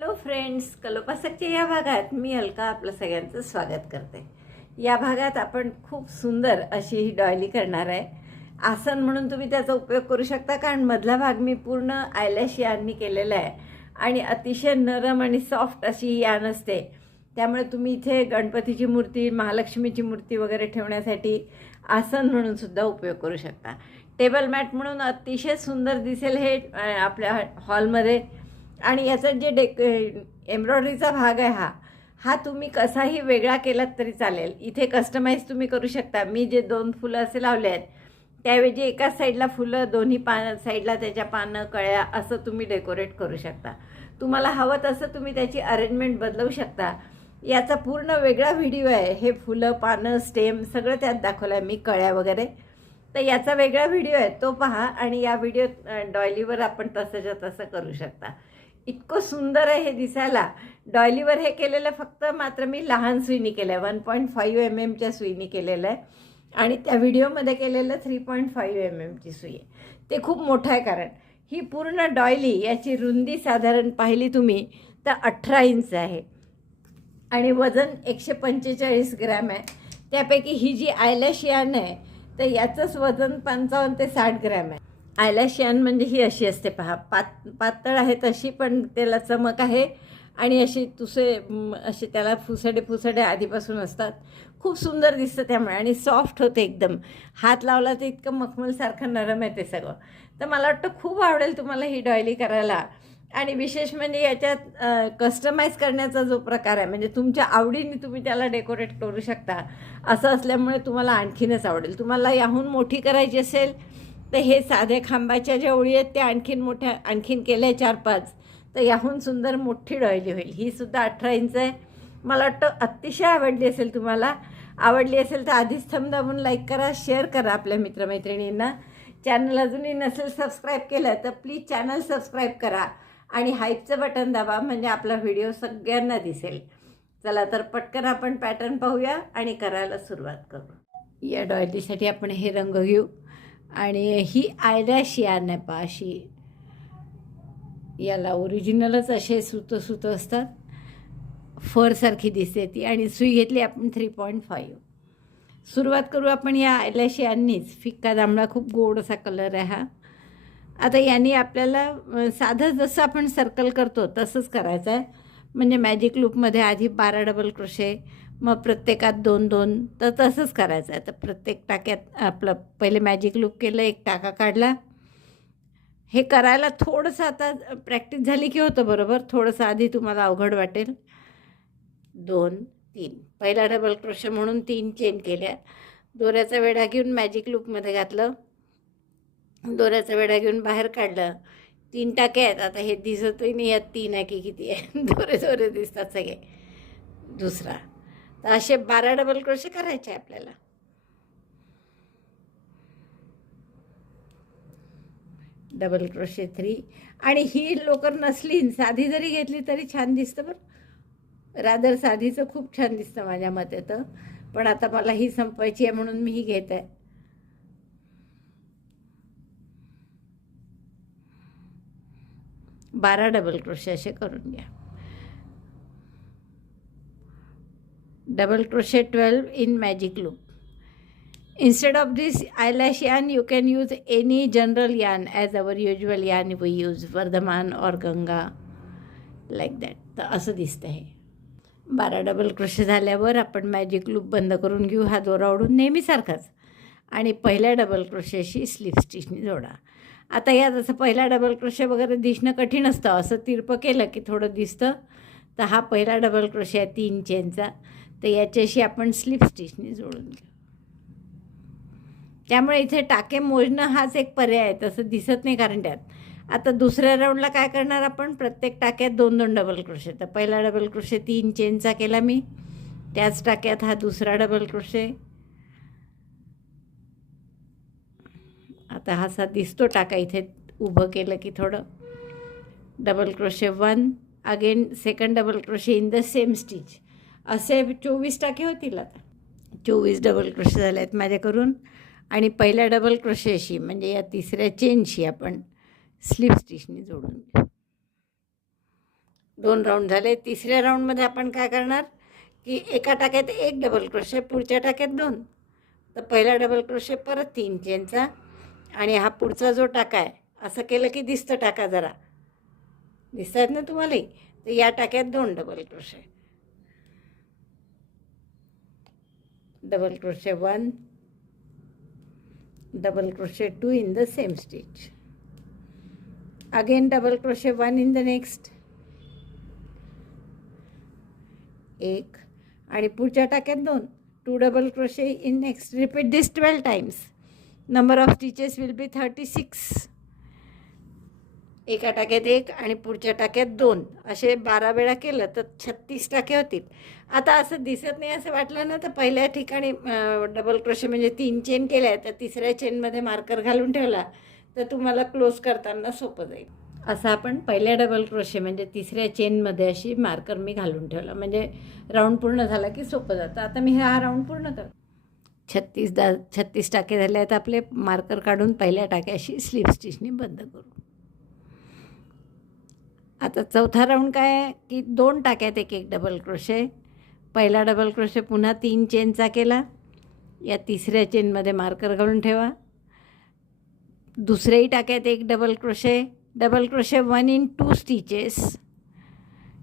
Hello friends, कलोपासकच्या या भागात मी अलका आपलं सगळ्यांचं स्वागत करते. या भागात आपण खूप सुंदर अशी ही डॉयली करणार आहे. आसन म्हणून तुम्ही त्याचा उपयोग करू शकता, कारण मधला भाग मी पूर्ण आयलॅश याननी केलेला आहे आणि अतिशय नरम आणि सॉफ्ट अशी ही यान असते. त्यामुळे तुम्ही इथे गणपतीची मूर्ती, महालक्ष्मीची मूर्ती वगैरे ठेवण्यासाठी आसन म्हणून सुद्धा उपयोग करू शकता. टेबल मॅट म्हणून अतिशय सुंदर दिसेल हे आपल्या हॉलमध्ये. आणि याचा जे एम्ब्रॉयडरीचा भाग आहे हा तुम्ही कसाही वेगळा केलात तरी चालेल. इथे कस्टमाइज तुम्ही करू शकता. मी जे 2 फुलं असे लावले आहेत त्याऐवजी एकाच साईडला फुलं, दोन्ही साईडला त्याच्या पानं, कळ्या असं तुम्ही डेकोरेट करू शकता. तुम्हाला हवं तसं तुम्ही त्याची अरेंजमेंट बदलवू शकता. याचा पूर्ण वेगळा व्हिडिओ आहे. हे फुलं, पानं, स्टेम सगळं त्यात दाखवलं आहे मी, कळ्या वगैरे. तर याचा वेगळा व्हिडिओ आहे, तो पहा. आणि या व्हिडिओत डॉयलीवर आपण तसंच्या तसं करू शकता. इतकं सुंदर आहे हे दिसायला. डॉयलीवर हे केलेलं फक्त मात्र मी लहान सुईनी केलं आहे, 1.5 mm सुईनी केलेलं आहे. आणि त्या व्हिडिओमध्ये केलेलं 3.5 mm सुई आहे. ते खूप मोठं आहे, कारण ही पूर्ण डॉयली याची रुंदी साधारण पाहिली तुम्ही तर 18 इंच आहे आणि वजन 145 ग्रॅम आहे. त्यापैकी ही जी आयलॅश यान आहे तर याचंच वजन 55 ते 60 ग्रॅम आहे. आयलॅश यान म्हणजे ही अशी असते पहा, पातळ आहे तशी, पण त्याला चमक आहे आणि अशी असे त्याला फुसडे आधीपासून असतात. खूप सुंदर दिसतं त्यामुळे, आणि सॉफ्ट होते एकदम. हात लावला तर इतकं मखमलसारखं नरम आहे ते सगळं. तर मला वाटतं खूप आवडेल तुम्हाला ही डॉयली करायला. आणि विशेष म्हणजे याच्यात कस्टमाइज करण्याचा जो प्रकार आहे, म्हणजे तुमच्या आवडीने तुम्ही त्याला डेकोरेट करू शकता. असं असल्यामुळे तुम्हाला आणखीनच आवडेल. तुम्हाला याहून मोठी करायची असेल तर हे साध्या खांबाच्या ज्या ओळी आहेत त्या आणखीन केल्या 4-5, तर याहून सुंदर मोठी डॉयली होईल. ही सुद्धा 18 इंच आहे. मला वाटतं अतिशय आवडली असेल तुम्हाला. आवडली असेल तर आधीच थंब दाबून लाईक करा, शेअर करा आपल्या मित्रमैत्रिणींना. चॅनल अजूनही नसेल सबस्क्राईब केलं तर प्लीज चॅनल सबस्क्राईब करा आणि हाईपचं बटन दाबा, म्हणजे आपला व्हिडिओ सगळ्यांना दिसेल. चला तर पटकन आपण पॅटर्न पाहूया आणि करायला सुरुवात करू. या डॉयलीसाठी आपण हे रंग घेऊ. आणि ही आयलॅश यान आहे पहा, अशी याला ओरिजिनलच असे सुतं असतात. फरसारखी दिसते ती. आणि सुई घेतली आपण 3.5. सुरुवात करू आपण या आयलॅश यानीच. फिक्का जांभळा खूप गोड असा कलर आहे हा. आता याने आपल्याला साधं जसं आपण सर्कल करतो तसंच करायचं आहे. म्हणजे मॅजिक लूपमध्ये आधी 12 डबल क्रोशे, मग प्रत्येकात 2-2, तर तसंच करायचं आहे. तर प्रत्येक टाक्यात आपलं पहिले मॅजिक लूप केलं, एक टाका काढला. हे करायला थोडंसं आता प्रॅक्टिस झाली की होतं बरोबर. थोडंसं आधी तुम्हाला अवघड वाटेल. 2-3 पहिला डबल क्रोशे म्हणून 3 चेन केल्या. दोऱ्याचा वेढा घेऊन मॅजिक लूपमध्ये घातलं. दोऱ्याचा वेढा घेऊन बाहेर काढलं. 3 टाके आहेत. आता हे दिसतही नाही यात 3 आहे की किती आहे. दोरे दिसतात सगळे. दुसरा. तर असे 12 डबल क्रोशे करायचे आपल्याला. Double crochet 3. आणि ही लोकर नसली, साधी जरी घेतली तरी छान दिसतं बरं. रादर साधीचं खूप छान दिसतं माझ्या मते तर. पण आता मला ही संपवायची आहे म्हणून मी ही घेत आहे. बारा डबल क्रोशे असे करून घ्या. Double crochet 12 in magic loop. Instead of this eyelash yarn, you can use any general yarn as our usual yarn we use, Vardhaman or Ganga, like that. तर असं दिसतं हे. 12 डबल क्रोशे झाल्यावर आपण magic loop बंद करून घेऊ. हा दोरा ओढून नेहमीसारखाच, आणि पहिल्या डबल क्रोशेशी स्लिप स्टिचनी जोडा. आता या जसं पहिला डबल क्रोशे वगैरे दिसणं कठीण असतं, असं तिरपं केलं की थोडं दिसतं. तर हा पहिला डबल क्रोशे आहे 3 चेनचा, तर याच्याशी आपण स्लिप स्टिचनी जोडून घेऊ. त्यामुळे इथे टाके मोजणं हाच एक पर्याय आहे, तसं दिसत नाही कारण त्यात. आता दुसऱ्या राऊंडला काय करणार आपण, प्रत्येक टाक्यात 2-2 डबल क्रोशे. तर पहिला डबल क्रोशे 3 चेनचा केला मी, त्याच टाक्यात हा दुसरा डबल क्रोशे. आता हा असा दिसतो टाका इथे उभं केलं की थोडं. Double crochet 1, again second double crochet in the same stitch. असे 24 टाके होतील. आता 24 डबल क्रोशे झाले आहेत माझ्या करून. आणि पहिल्या डबल क्रोशेशी म्हणजे या तिसऱ्या चेनशी आपण स्लिप स्टिचनी जोडून घेऊ. 2 राऊंड झाले. तिसऱ्या राऊंडमध्ये आपण काय करणार की एका टाक्यात एक डबल क्रोशे, पुढच्या टाक्यात 2. तर पहिला डबल क्रोशे, परत 3 चेनचा, आणि हा पुढचा जो टाका आहे असं केलं की दिसतं टाका, जरा दिसत आहेत ना तुम्हालाही. तर या टाक्यात 2 double crochet, double crochet 1, double crochet 2 in the same stitch, again double crochet 1 in the next, एक, आणि पुढच्या टाक्यात 2 double crochet in next. repeat this 12 times. number of stitches will be 36. एका टाक्यात 1 आणि पुढच्या टाक्यात 2 असे 12 वेळा केलं तर 36 टाके होतील. आता असं दिसत नाही असं वाटलं ना, तर पहिल्या ठिकाणी डबल क्रोशे म्हणजे 3 चेन केल्या, तर तिसऱ्या चेनमध्ये मार्कर घालून ठेवला तर तुम्हाला क्लोज करताना सोपं जाईल. असं आपण पहिल्या डबल क्रोशे म्हणजे तिसऱ्या चेनमध्ये अशी मार्कर मी घालून ठेवला, म्हणजे राऊंड पूर्ण झाला की सोपं जातं. आता मी हा राऊंड पूर्ण करतो. 36 टाके झाले आहेत आपले. मार्कर काढून पहिल्या टाक्याशी स्लीप स्टिचनी बंद करू. आता चौथा राऊंड काय आहे की 2 टाक्यात एक डबल क्रोशे. पहिला डबल क्रोशे पुन्हा 3 चेनचा केला, या तिसऱ्या चेनमध्ये मार्कर घालून ठेवा. दुसऱ्याही टाक्यात एक double crochet 1 in 2 stitches,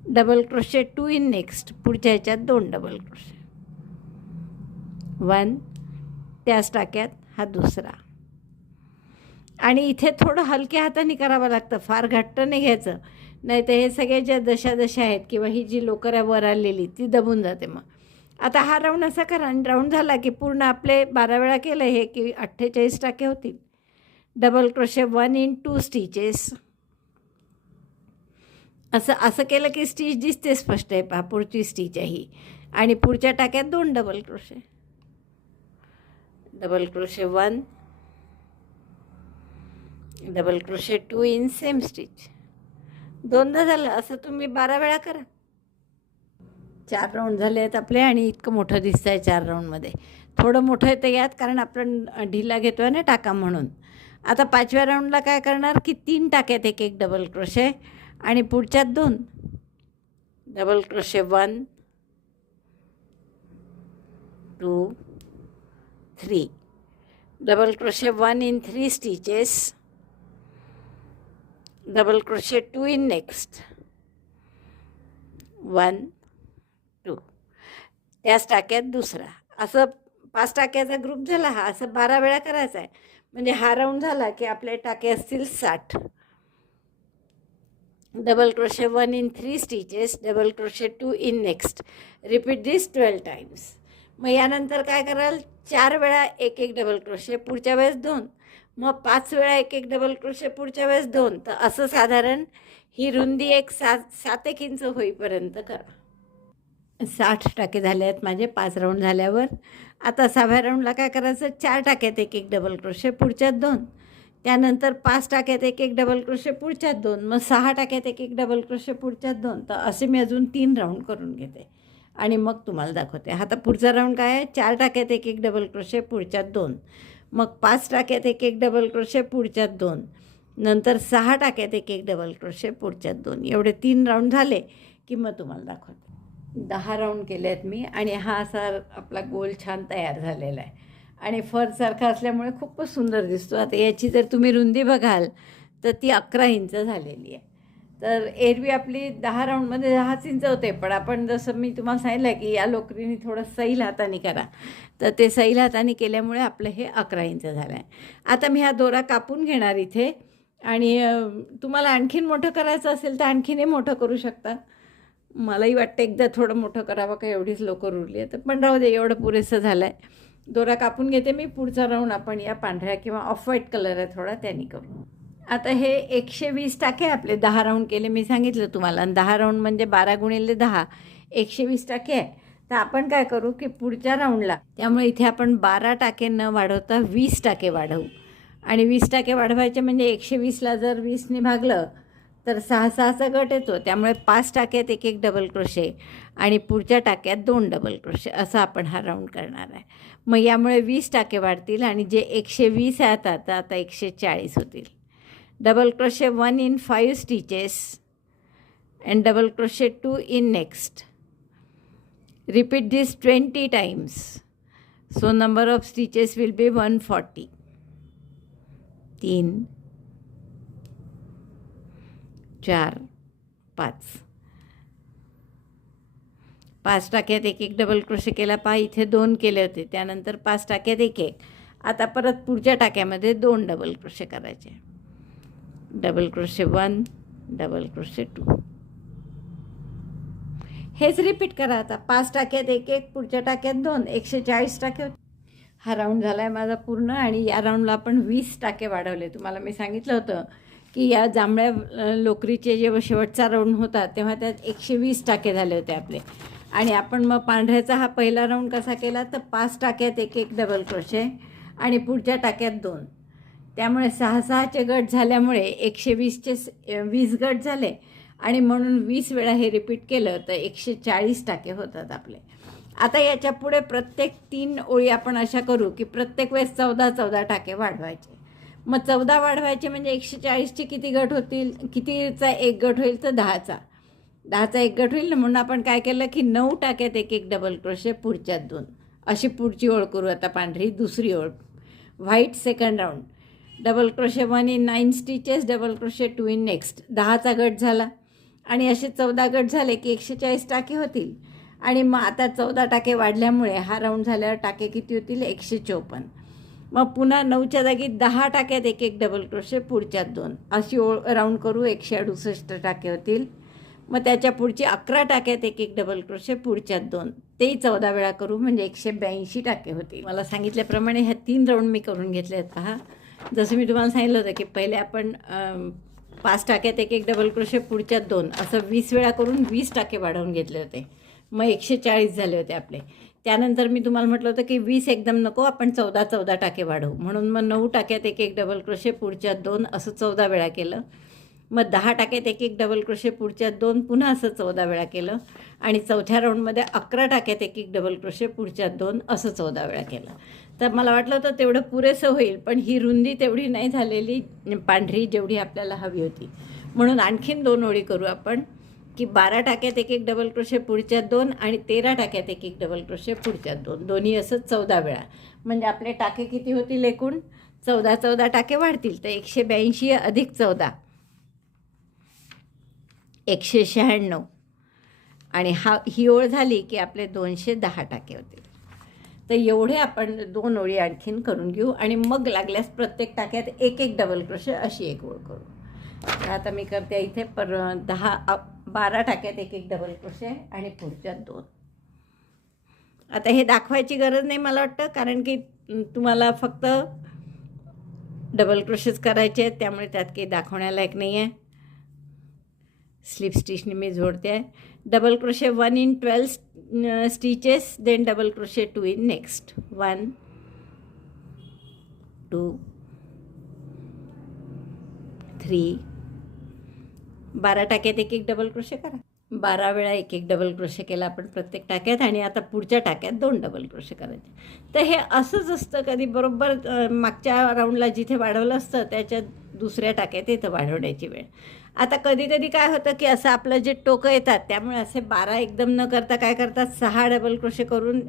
double crochet 2 in next. पुढच्या ह्याच्यात 2 डबल क्रोशे, 1, त्याच टाक्यात हा दुसरा. आणि इथे थोडं हलक्या हाताने करावं लागतं, फार घट्ट नाही घ्यायचं, नाही तर हे सगळे ज्या दशा आहेत किंवा ही जी लोकर वर आलेली ती दबून जाते. मग आता हा राऊंड असा करा, आणि राऊंड झाला की पूर्ण आपले 12 वेळा केलं हे की 48 टाके होतील. Double crochet 1 in 2 stitches. असं केलं की स्टिच दिसते स्पष्ट आहे, पहा पुढची स्टिच आहे ही. आणि पुढच्या टाक्यात 2 double crochet, double crochet 1, double crochet 2 in same stitch. 2दा झालं. असं तुम्ही 12 वेळा करा. 4 राऊंड झाले आहेत आपले, आणि इतकं मोठं दिसतं आहे 4 राऊंडमध्ये. थोडं मोठं येतं यात, कारण आपण ढिला घेतो आहे ना टाका म्हणून. आता 5व्या राऊंडला काय करणार की 3 टाक्यात एक डबल क्रोशे, आणि पुढच्यात 2 double crochet 1, 2, 3, double crochet 1 in 3 stitches, double crochet 2 in next, 1, 2, त्याच टाक्यात दुसरा. असं 5 टाक्याचा ग्रुप झाला हा. असं 12 वेळा करायचा आहे. म्हणजे हा राऊंड झाला की आपले टाके असतील 60. Double crochet 1 in 3 stitches, double crochet 2 in next. Repeat this 12 times. मग यानंतर काय कराल, 4 वेळा एक डबल क्रोशे, पुढच्या वेळेस 2, मग 5 वेळा एक डबल क्रोशे, पुढच्या वेळेस 2. तर असं साधारण ही रुंदी एक 7 इंच होईपर्यंत करा. 60 टाके झाले आहेत माझे 5 राऊंड झाल्यावर. आता 6व्या राऊंडला काय करायचं, 4 टाक्यात एक डबल क्रोशे, पुढच्यात 2, त्यानंतर 5 टाक्यात एक डबल क्रोशे, पुढच्यात 2, मग 6 टाक्यात एक डबल क्रोशे, पुढच्यात 2. तर असे मी अजून 3 राऊंड करून घेते आणि मग तुम्हाला दाखवते. आता पुढचा राऊंड काय आहे, 4 टाक्यात एक डबल क्रोशे, पुढच्यात 2, मग 5 टाक्यात एक डबल क्रोशे, पुढच्यात 2, नंतर 6 टाक्यात एक डबल क्रोशे, पुढच्यात 2. एवढे 3 राऊंड झाले की मग तुम्हाला दाखवते. 10 राऊंड केले आहेत मी, आणि हा असा आपला गोल छान तयार झालेला आहे, आणि फरसारखा असल्यामुळे खूपच सुंदर दिसतो. आता याची जर तुम्ही रुंदी बघाल तर ती 11 इंच झालेली आहे. तर एरवी आपली 10 राऊंडमध्ये 10 इंच होते, पण आपण जसं मी तुम्हाला सांगितलं की या लोकरीने थोडं सैल हाताने करा, तर ते सैल हाताने केल्यामुळे आपलं हे 11 इंच झालं आहे. आता मी हा दोरा कापून घेणार इथे, आणि तुम्हाला आणखीन मोठं करायचं असेल तर आणखीनही मोठं करू शकता. मलाही वाटतं एकदा थोडं मोठं करावं, का एवढीच लोकर उरली आहे, तर पण राहू दे, एवढं पुरेसं झालं आहे. दोरा कापून घेते मी. पुढचा राऊंड आपण या पांढऱ्या किंवा ऑफ व्हाईट कलर आहे थोडा, त्यांनी करू. आता हे 120 टाके आपले 10 राऊंड केले मी सांगितलं तुम्हाला, आणि 10 राऊंड म्हणजे 12 गुणिले 10 120 टाके आहे. तर आपण काय करू की पुढच्या राऊंडला, त्यामुळे इथे आपण 12 टाके न वाढवता 20 टाके वाढवू. आणि 20 टाके वाढवायचे म्हणजे 120ला जर 20ने भागलं तर 6चा गट येतो, त्यामुळे 5 टाक्यात एक डबल क्रोशे, आणि पुढच्या टाक्यात 2 डबल क्रोशे, असं आपण हा राऊंड करणार आहे. मग यामुळे 20 टाके वाढतील, आणि जे 120 आहेत आता 140 होतील. Double crochet 1 in 5 stitches, and double crochet 2 in next. Repeat this 20 times. So number of stitches will be 140. 3 4 5 5 टाक्यात एक एक डबल क्रोशे केला. पहा इथे 2 केले होते, त्यानंतर 5 टाक्यात एक एक. आता परत पुढच्या टाक्यामध्ये 2 डबल क्रोशे करायचे. Double crochet 1, double crochet 2. हेच रिपीट करा. आता 5 टाक्यात एक एक, पुढच्या टाक्यात 2, 140 टाके होते. हा राऊंड झाला आहे माझा पूर्ण आणि या राऊंडला आपण 20 टाके वाढवले. तुम्हाला मी सांगितलं होतं की या जांभळ्या लोकरीचे जेव्हा शेवटचा राऊंड होता तेव्हा त्यात 120 टाके झाले होते आपले. आणि आपण मग पांढऱ्याचा हा पहिला राऊंड कसा केला तर 5 टाक्यात एक एक डबल क्रोशे आणि पुढच्या टाक्यात 2. त्यामुळे 6-6चे गट झाल्यामुळे 120चे 20 गट झाले आणि म्हणून 20 वेळा हे रिपीट केलं तर 140 टाके होतात आपले. आता याच्या पुढे प्रत्येक 3 ओळी आपण अशा करू की प्रत्येक वेळेस 14-14 टाके वाढवायचे. मग 14 वाढवायचे म्हणजे 140चे किती गट होतील, कितीचा एक गट होईल तर 10चा एक गट होईल ना. म्हणून आपण काय केलं की 9 टाक्यात एक एक डबल क्रोशे, पुढच्यात 2. अशी पुढची ओळ करू. आता पांढरी दुसरी ओळ. White second round. Double crochet 1 in 9 stitches, double crochet 2 in next. 10चा गट झाला आणि असे 14 गट झाले की 140 टाके होतील. आणि मग आता 14 टाके वाढल्यामुळे हा राऊंड झाल्यावर टाके किती होतील 154. मग पुन्हा 9च्या जागी 10 टाक्यात एक एक डबल क्रोशे, पुढच्यात 2. अशी ओळ राऊंड करू. 168 टाके होतील. मग त्याच्या पुढची 11 टाक्यात एक एक डबल क्रोशे, पुढच्यात 2. तेही 14 वेळा करू म्हणजे 182 टाके होतील. मला सांगितल्याप्रमाणे ह्या 3 राऊंड मी करून घेतले आहेत. पहा, जसं मी तुम्हाला सांगितलं होतं की पहिले आपण 5 टाक्यात एक एक डबल क्रोशे, पुढच्यात 2 असं 20 वेळा करून 20 टाके वाढवून घेतले होते. मग 140 झाले होते आपले. त्यानंतर मी तुम्हाला म्हटलं होतं की 20 एकदम नको, आपण 14 टाके वाढवू. म्हणून मग 9 टाक्यात एक एक डबल क्रोशे, पुढच्यात 2 असं 14 वेळा केलं. मग 10 टाक्यात एक एक डबल क्रोशे, पुढच्यात 2 पुन्हा असं 14 वेळा केलं. आणि चौथ्या राऊंडमध्ये 11 टाक्यात एक एक डबल क्रोशे, पुढच्यात 2 असं 14 वेळा केलं. तर मला वाटलं होतं तेवढं पुरेसं होईल, पण ही रुंदी तेवढी नाही झालेली पांढरी जेवढी आपल्याला हवी होती. म्हणून आणखीन 2 ओळी करू आपण की 12 टाक्यात एक एक डबल क्रोशे, पुढच्यात 2 आणि 13 टाक्यात एक एक डबल क्रोशे, पुढच्यात 2. दोन्ही असं 14 वेळा. म्हणजे आपले टाके किती होतील एकूण 14 टाके वाढतील. तर 182 अधिक 14 196. आणि ही ओळ झाली की आपले 210 टाके होतील. तर एवढे आपण 2 ओळी आणखीन करून घेऊ आणि मग लागल्यास प्रत्येक टाक्यात एक एक डबल क्रोशे अशी एक ओळ करू. तर आता मी करते इथे 12 टाक्यात एक एक डबल क्रोशे आणि पुढच्यात 2. आता हे दाखवायची गरज नाही मला वाटतं, कारण की तुम्हाला फक्त डबल क्रोशेच करायचे आहेत, त्यामुळे त्यात काही दाखवण्यालायक नाही आहे. स्लिप स्टिचने मी जोडते आहे. Double crochet 1 in 12 stitches, then double crochet 2 in next. 1 2 3. 12 टाक्यात एक एक डबल क्रोशे करा. 12 वेळा एक एक डबल क्रोशे केला आपण प्रत्येक टाक्यात. आणि आता पुढच्या टाक्यात 2 डबल क्रोशे करायचे. तर हे असंच असतं. कधी बरोबर मागच्या राऊंडला जिथे वाढवलं असतं त्याच्या दुसऱ्या टाक्यात इथं वाढवण्याची वेळ. आता कधी कधी काय होतं की असं आपलं जे टोकं येतात त्यामुळे असे 12 एकदम न करता काय करतात 6 डबल क्रोशे करून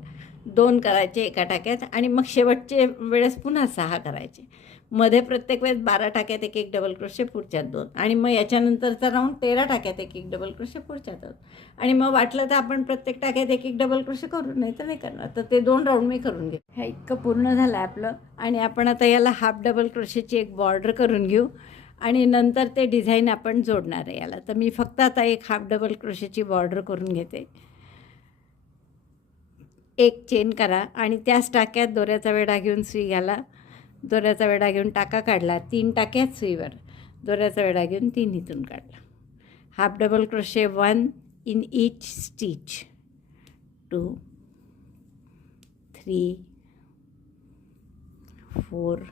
2 करायचे एका टाक्यात आणि मग शेवटचे वेळेस पुन्हा 6 करायचे. मध्ये प्रत्येक वेळेस 12 टाक्यात एक एक डबल क्रोशे, पुढच्यात 2. आणि मग याच्यानंतरचा राऊंड 13 टाक्यात एक एक डबल क्रोशे, पुढच्यात 2. आणि मग वाटलं तर आपण प्रत्येक टाक्यात एक एक डबल क्रोशे करू, नाही तर नाही करणार. तर ते 2 राऊंड मी करून घेऊ. ह्या इतकं पूर्ण झालं आहे आपलं. आणि आपण आता याला हाफ डबल क्रोशेची एक बॉर्डर करून घेऊ आणि नंतर ते डिझाईन आपण जोडणार आहे याला. तर मी फक्त आता एक हाफ डबल क्रोशेची बॉर्डर करून घेते. एक चेन करा आणि त्याच टाक्यात दोऱ्याचा वेढा घेऊन सुई घाला. दोऱ्याचा वेढा घेऊन टाका काढला. 3 टाक्यात सुईवर दोऱ्याचा वेढा घेऊन 3 इथून काढला. Half double crochet 1 in each stitch. 2 3 4.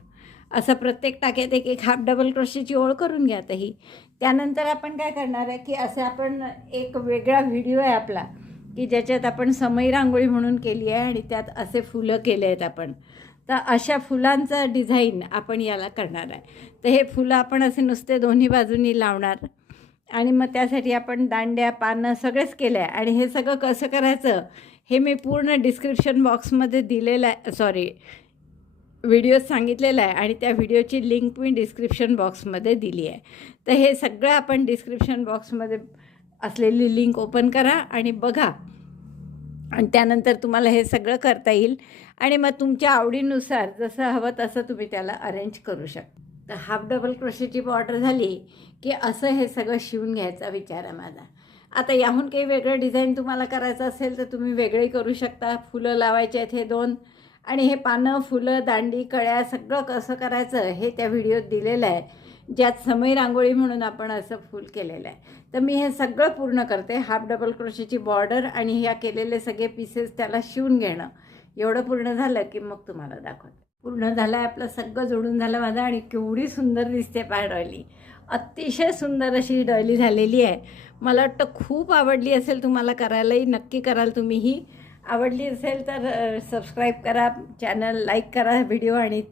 असं प्रत्येक टाक्यात एक एक हाफ डबल क्रोशेची ओळ करून घ्या. ही त्यानंतर आपण काय करणार आहे की असं आपण एक वेगळा व्हिडिओ आहे आपला की ज्याच्यात आपण समई रांगोळी म्हणून केली आहे आणि त्यात असे फुलं केले आहेत आपण. तर अशा फुलांचं डिझाईन आपण याला करणार आहे. तर हे फुलं आपण असे नुसते दोन्ही बाजूंनी लावणार आणि मग त्यासाठी आपण दांड्या पानं सगळेच केलं आहे. आणि हे सगळं कसं करायचं हे मी पूर्ण डिस्क्रिप्शन बॉक्समध्ये दिलेलं आहे, सॉरी व्हिडिओ सांगितलेला आहे. आणि त्या व्हिडिओची लिंक मी डिस्क्रिप्शन बॉक्समध्ये दिली आहे. तर हे सगळं आपण डिस्क्रिप्शन बॉक्समध्ये असलेली लिंक ओपन करा आणि बघा. आणि त्यानंतर तुम्हाला हे सगळं करता येईल. आणि मग तुमच्या आवडीनुसार जसं हवं तसं तुम्ही त्याला अरेंज करू शकता. तर हाफ डबल क्रोशेची बॉर्डर झाली की असं हे सगळं शिवून घ्यायचा विचार आहे माझा. आता याहून काही वेगळं डिझाईन तुम्हाला करायचं असेल तर तुम्ही वेगळंही करू शकता. फुलं लावायचे आहेत हे 2. आणि हे पानं फुलं दांडी कळ्या सगळं कसं करायचं हे त्या व्हिडिओत दिलेलं आहे, ज्यात समय रांगोळी म्हणून आपण असं फूल केलेलं आहे. तर मी हे सगळं पूर्ण करते. हाफ डबल क्रोशेची बॉर्डर आणि ह्या केलेले सगळे पीसेस त्याला शिवून घेणं एवढं पूर्ण झालं की मग तुम्हाला दाखवते. पूर्ण झालं आहे आपलं, सगळं जोडून झालं माझं. आणि केवढी सुंदर दिसते पहा डॉली. अतिशय सुंदर अशी डॉली झालेली आहे. मला वाटतं खूप आवडली असेल तुम्हाला, करायलाही नक्की कराल तुम्हीही. आवडली असेल तर सबस्क्राईब करा, चॅनल लाईक करा व्हिडिओ, आणि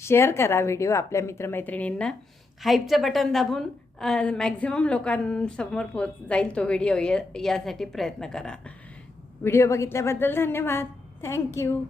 शेअर करा व्हिडिओ आपल्या मित्रमैत्रिणींना. हाईपचं बटन दाबून मॅक्झिमम लोकांसमोर जाईल तो व्हिडिओ, यासाठी प्रयत्न करा. व्हिडिओ बघितल्याबद्दल धन्यवाद. थँक्यू.